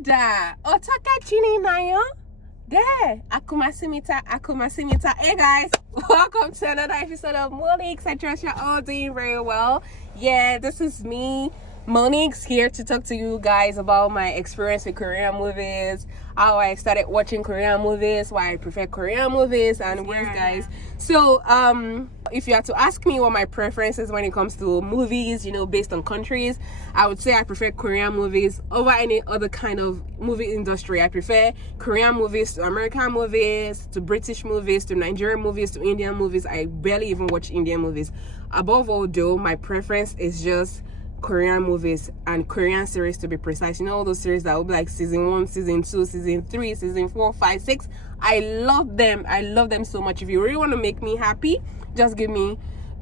Ada, otoka chini nayo. There, akumasimita. Hey guys, welcome to another episode of Monique's. I trust you're all doing very well. Yeah, this is me, Monique's, here to talk to you guys about my experience with Korean movies, how I started watching Korean movies, why I prefer Korean movies, and where's guys. So, if you had to ask me what my preference is when it comes to movies, you know, based on countries, I would say I prefer Korean movies over any other kind of movie industry. I prefer Korean movies to American movies, to British movies, to Nigerian movies, to Indian movies. I barely even watch Indian movies. Above all, though, my preference is just Korean movies and Korean series, to be precise. You know, all those series that will be like season 1, season 2, season 3, season 4, 5, 6. I love them. I love them so much. If you really want to make me happy, just give me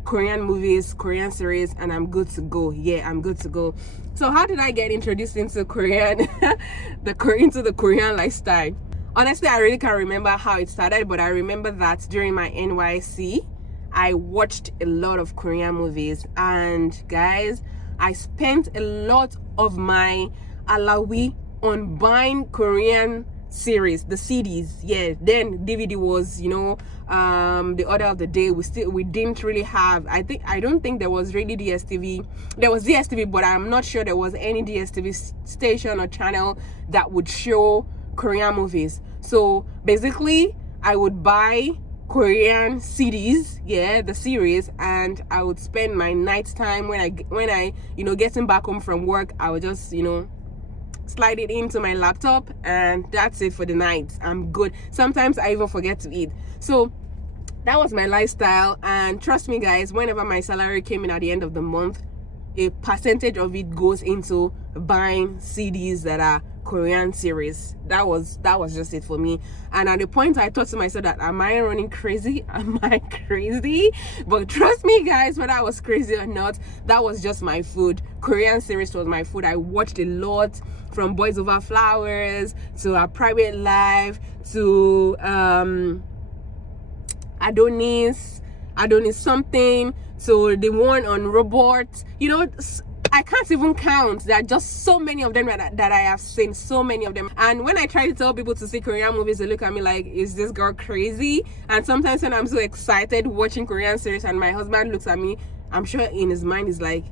Korean movies, Korean series, and I'm good to go. Yeah, I'm good to go. So how did I get introduced into Korean into the Korean lifestyle? Honestly, I really can't remember how it started, but I remember that during my NYC, I watched a lot of Korean movies, and guys, I spent a lot of my alawi on buying Korean series, the CDs. Yeah, then DVD was, you know, the order of the day. We didn't really have, I don't think there was really DSTV. There was DSTV, but I'm not sure there was any DSTV station or channel that would show Korean movies. So basically, I would buy Korean CDs, yeah, the series, and I would spend my night time when I you know, getting back home from work, I would just, you know, slide it into my laptop, and that's it for the night. I'm good. Sometimes I even forget to eat. So that was my lifestyle, and trust me guys, whenever my salary came in at the end of the month, a percentage of it goes into buying CDs that are Korean series. That was just it for me. And at the point, I thought to myself that, am I running crazy? Am I crazy? But trust me guys, whether I was crazy or not, that was just my food. Korean series was my food. I watched a lot, from Boys Over Flowers to A Private Life to Adonis something, so the one on robots. You know, I can't even count. There are just so many of them that I have seen, so many of them. And when I try to tell people to see Korean movies, they look at me like, is this girl crazy? And sometimes when I'm so excited watching Korean series and my husband looks at me, I'm sure in his mind is like,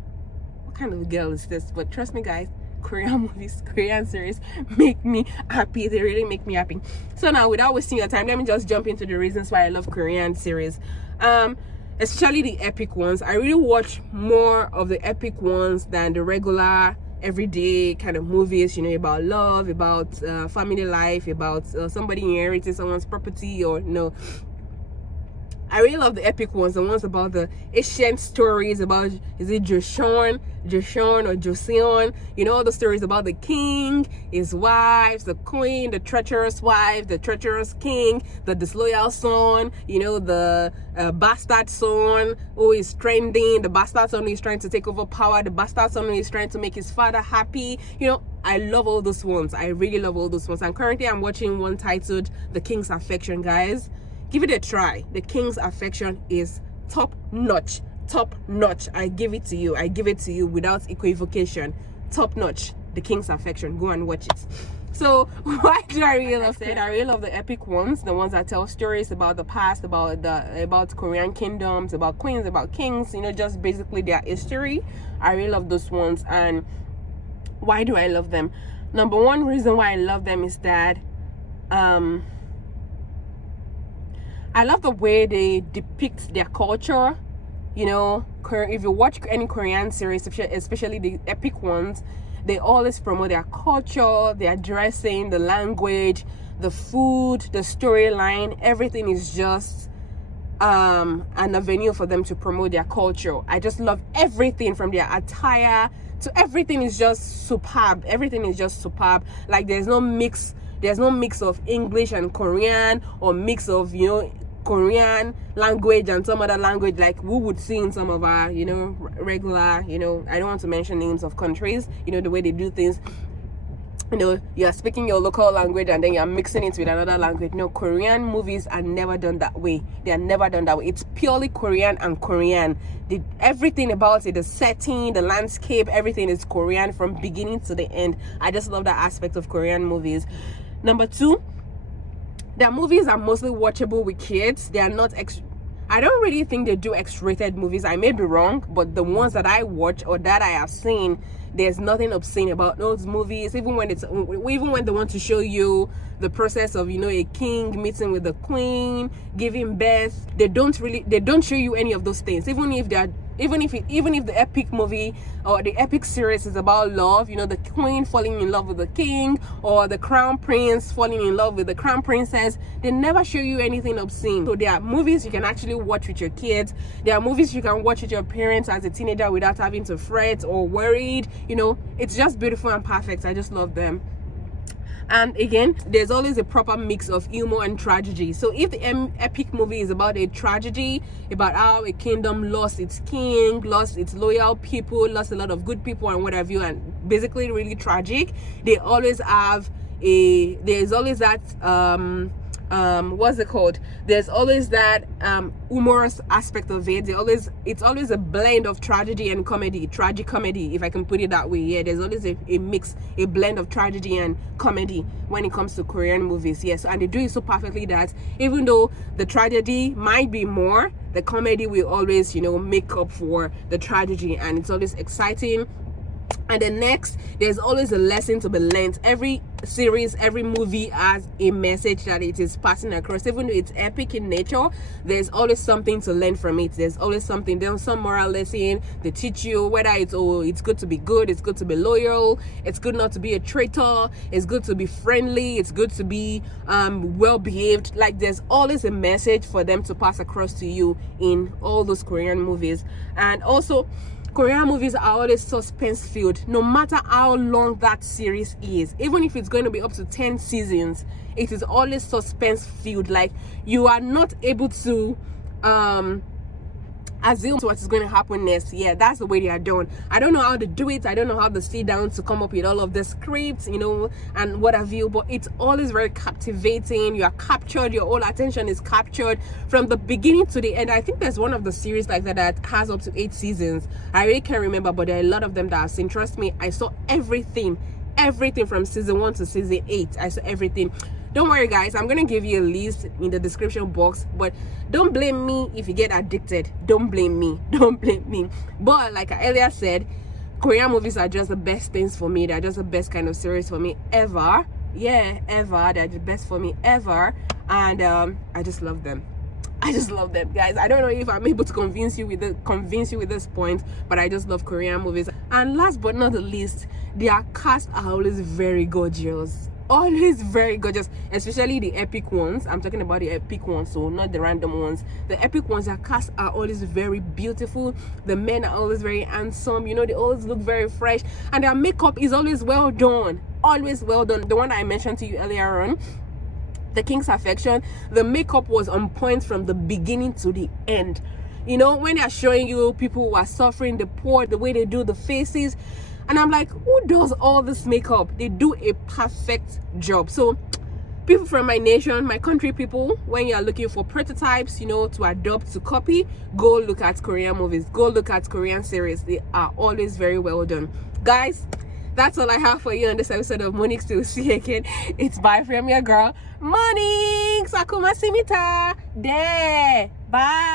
what kind of girl is this? But trust me guys, Korean movies, Korean series make me happy. They really make me happy. So now, without wasting your time, let me just jump into the reasons why I love Korean series. Especially the epic ones. I really watch more of the epic ones than the regular everyday kind of movies, you know, about love, about family life, about somebody inheriting someone's property, or no. I really love the epic ones, the ones about the ancient stories about, is it Joseon or Joseon, you know, all the stories about the king, his wives, the queen, the treacherous wife, the treacherous king, the disloyal son, you know, the bastard son who is trending, the bastard son who is trying to take over power, the bastard son who is trying to make his father happy. You know, I love all those ones. I really love all those ones. And currently I'm watching one titled The King's Affection. Guys, give it a try. The King's Affection is top notch. I give it to you without equivocation. Top notch. The King's Affection. Go and watch it. So why do I really love it? I really love the epic ones, the ones that tell stories about the past, about Korean kingdoms, about queens, about kings, you know, just basically their history. I really love those ones. And why do I love them? Number one reason why I love them is that I love the way they depict their culture. You know, if you watch any Korean series, especially the epic ones, they always promote their culture, their dressing, the language, the food, the storyline. Everything is just an avenue for them to promote their culture. I just love everything, from their attire to everything is just superb. Everything is just superb. Like there's no mix of English and Korean, or mix of, you know, Korean language and some other language like we would see in some of our, you know, regular, you know, I don't want to mention names of countries, you know, the way they do things. you know, you're speaking your local language and then you're mixing it with another language. No, Korean movies are never done that way. They are never done that way. It's purely Korean and Korean. Everything about it, the setting, the landscape, everything is Korean from beginning to the end. I just love that aspect of Korean movies. Number two, their movies are mostly watchable with kids. They are not I don't really think they do X-rated movies. I may be wrong, but the ones that I watch or that I have seen, there's nothing obscene about those movies. Even when they want to show you the process of, you know, a king meeting with the queen, giving birth, they don't show you any of those things. Even if the epic movie or the epic series is about love, you know, the queen falling in love with the king or the crown prince falling in love with the crown princess, they never show you anything obscene. So there are movies you can actually watch with your kids. There are movies you can watch with your parents as a teenager without having to fret or worried. You know, it's just beautiful and perfect. I just love them. And again, there's always a proper mix of humor and tragedy. So if the epic movie is about a tragedy, about how a kingdom lost its king, lost its loyal people, lost a lot of good people and what have you, and basically really tragic, they always have there's always that what's it called, there's always that humorous aspect of it. It's always a blend of tragedy and comedy, tragic comedy, if I can put it that way. Yeah, there's always a mix, a blend of tragedy and comedy when it comes to Korean movies. Yes, and they do it so perfectly that even though the tragedy might be more, the comedy will always, you know, make up for the tragedy, and it's always exciting. And then next, there's always a lesson to be learned. Every series, every movie has a message that it is passing across. Even though it's epic in nature, there's always something to learn from it. There's always something, there's some moral lesson they teach you, whether it's good to be good, it's good to be loyal, it's good not to be a traitor, it's good to be friendly, it's good to be well behaved. Like, there's always a message for them to pass across to you in all those Korean movies. And also, Korean movies are always suspense filled, no matter how long that series is. Even if it's going to be up to 10 seasons, it is always suspense filled. Like, you are not able to assume what is going to happen next. Yeah, that's the way they are done. I don't know how to do it. I don't know how to sit down to come up with all of the scripts, you know, and what have you, but it's always very captivating. You are captured, your whole attention is captured from the beginning to the end. I think there's one of the series like that has up to 8 seasons. I really can't remember, but there are a lot of them that I've seen. Trust me, I saw everything from season 1 to season 8. I saw everything. Don't worry guys, I'm gonna give you a list in the description box, but don't blame me if you get addicted. Don't blame me. But like I earlier said, Korean movies are just the best things for me. They're just the best kind of series for me ever. Yeah, ever. They're the best for me ever. And I just love them. I just love them, guys. I don't know if I'm able to convince you with this point, but I just love Korean movies. And last but not the least, their cast are always very gorgeous. Always very gorgeous, especially the epic ones. I'm talking about the epic ones, so not the random ones. The epic ones, their cast are always very beautiful. The men are always very handsome, you know, they always look very fresh, and their makeup is always well done. Always well done. The one I mentioned to you earlier on, The King's Affection, the makeup was on point from the beginning to the end. You know, when they're showing you people who are suffering, the poor, the way they do the faces, and I'm like, who does all this makeup? They do a perfect job. So people from my nation, my country people, when you're looking for prototypes, you know, to adopt, to copy, go look at Korean movies, go look at Korean series. They are always very well done. Guys, that's all I have for you on this episode of Monique. Till see you again. It's bye from your girl Monique. Sakuma simita. There. Bye.